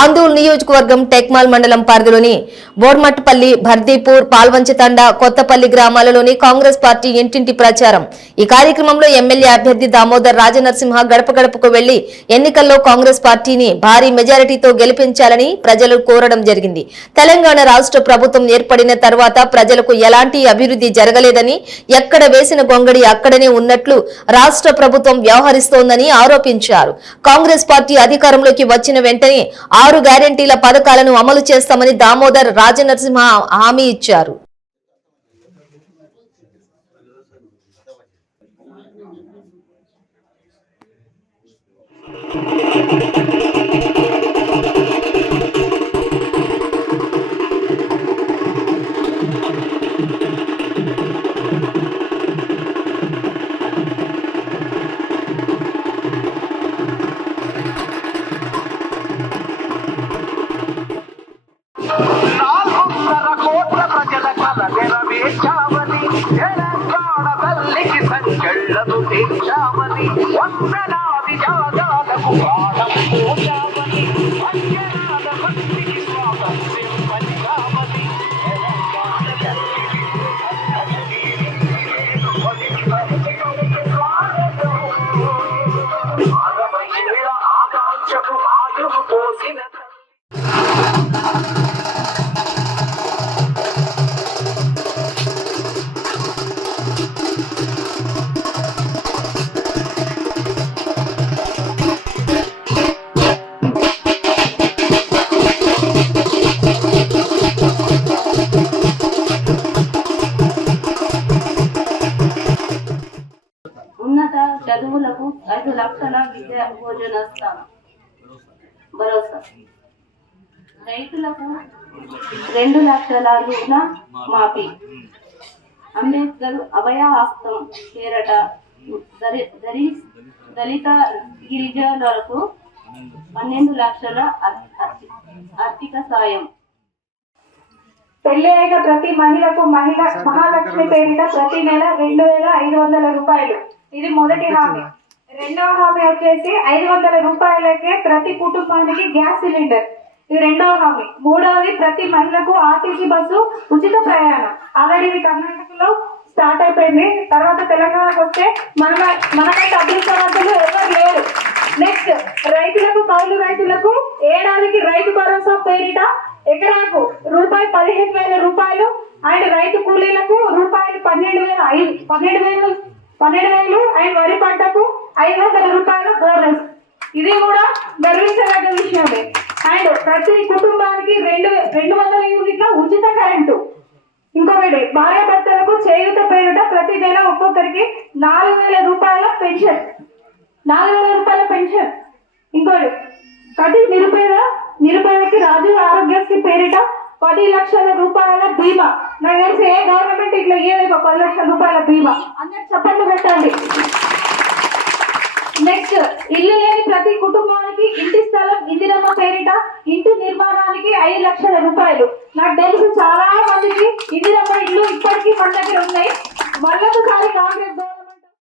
ఆందోళన నియోజకవర్గం టెక్మాల్ మండలం పరిధిలోని బోర్మట్పల్లి, భర్దీపూర్, పాల్వంచతండ, కొత్తపల్లి గ్రామాలలోని కాంగ్రెస్ పార్టీ ఇంటింటి ప్రచారం. ఈ కార్యక్రమంలో ఎమ్మెల్యే అభ్యర్థి దామోదర్ రాజనరసింహ గడప గడపకు వెళ్లి ఎన్నికల్లో కాంగ్రెస్ పార్టీని భారీ మెజారిటీతో గెలిపించాలని ప్రజలు కోరడం జరిగింది. తెలంగాణ రాష్ట్ర ప్రభుత్వం ఏర్పడిన తర్వాత ప్రజలకు ఎలాంటి అభివృద్ధి జరగలేదని, ఎక్కడ వేసిన గొంగడి అక్కడనే ఉన్నట్లు రాష్ట్ర ప్రభుత్వం వ్యవహరిస్తోందని ఆరోపించారు. కాంగ్రెస్ పార్టీ అధికారంలోకి వచ్చిన వెంటనే 6 గ్యారెంటీల పథకాలను అమలు చేస్తామని దామోదర్ రాజనరసింహ హామీ ఇచ్చారు. సంకెళ్ళను తెచ్చామని వందనాది జాగాలకు ప్రాణం పోచామని అంజనాల భక్తికి స్వాతంత్ర్యం పలికామని ఆకాంక్షకు ఆయువు పోసిన ఉన్నత చదువులకు 5 లక్షల విద్యా భోజన భరోసా, రైతులకు 2 లక్షల రుణ మాఫీ, అంబేద్కర్ అభయ హస్తం పేరట దళిత గిరిజనులకు 12 లక్షల ఆర్థిక సాయం. పెళ్లి అయిన ప్రతి మహిళకు మహాలక్ష్మి పేరిట ప్రతి నెల 2500 రూపాయలు. ఇది మొదటి హామీ. రెండవ హామీ వచ్చేసి 500 రూపాయలకే ప్రతి కుటుంబానికి గ్యాస్ సిలిండర్. ఇది రెండవ హామీ. మూడవది ప్రతి మహిళకు ఆర్టీసీ బస్సు ఉచిత ప్రయాణం. ఆల్రెడీ ఇది కర్ణాటకలో స్టార్ట్ అయిపోయింది. తర్వాత తెలంగాణకు వస్తే మనకైతే అదృష్టవంతులు ఎవరు లేరు. నెక్స్ట్ రైతులకు, కౌలు రైతులకు ఏడాదికి రైతు భరోసా పేరిట ఎకరాకు రూపాయి 15,000 రూపాయలు అండ్ రైతు కూలీలకు రూపాయలు 12,000 అండ్ వరి పంటకు 500 రూపాయల బోనస్. ఇది కూడా గర్వించదగ్గ విషయమే. అండ్ ప్రతి కుటుంబానికి 200 యూనిట్ల ఉచిత కరెంటు. ఇంకొకటి భార్యాభర్తలకు చేయూత పేరిట ప్రతి నెల ఒక్కొక్కరికి 4,000 రూపాయల పెన్షన్. 4,000 రూపాయల పెన్షన్. ఇంకోటి ప్రతి నిరుపేదకి రాజీవ్ ఆరోగ్యశ్రీ పేరిట 10 లక్షల రూపాయల బీమా. నాకు తెలిసి ఏ గవర్నమెంట్ ఇట్లా ఇయ్యలేదు 10 లక్షల రూపాయల బీమా. అందరు చప్పట్లు పెట్టండి. నెక్స్ట్ ఇల్లు లేని ప్రతి కుటుంబానికి ఇంటి స్థలం ఇందిరమ్మ పేరిట ఇంటి నిర్మాణానికి 5 లక్షల రూపాయలు. నాకు తెలుసు చాలా మందికి ఇందిరమ్మ ఇల్లు ఇప్పటికీ మన దగ్గర ఉన్నాయి. మళ్ళొకసారి కాంగ్రెస్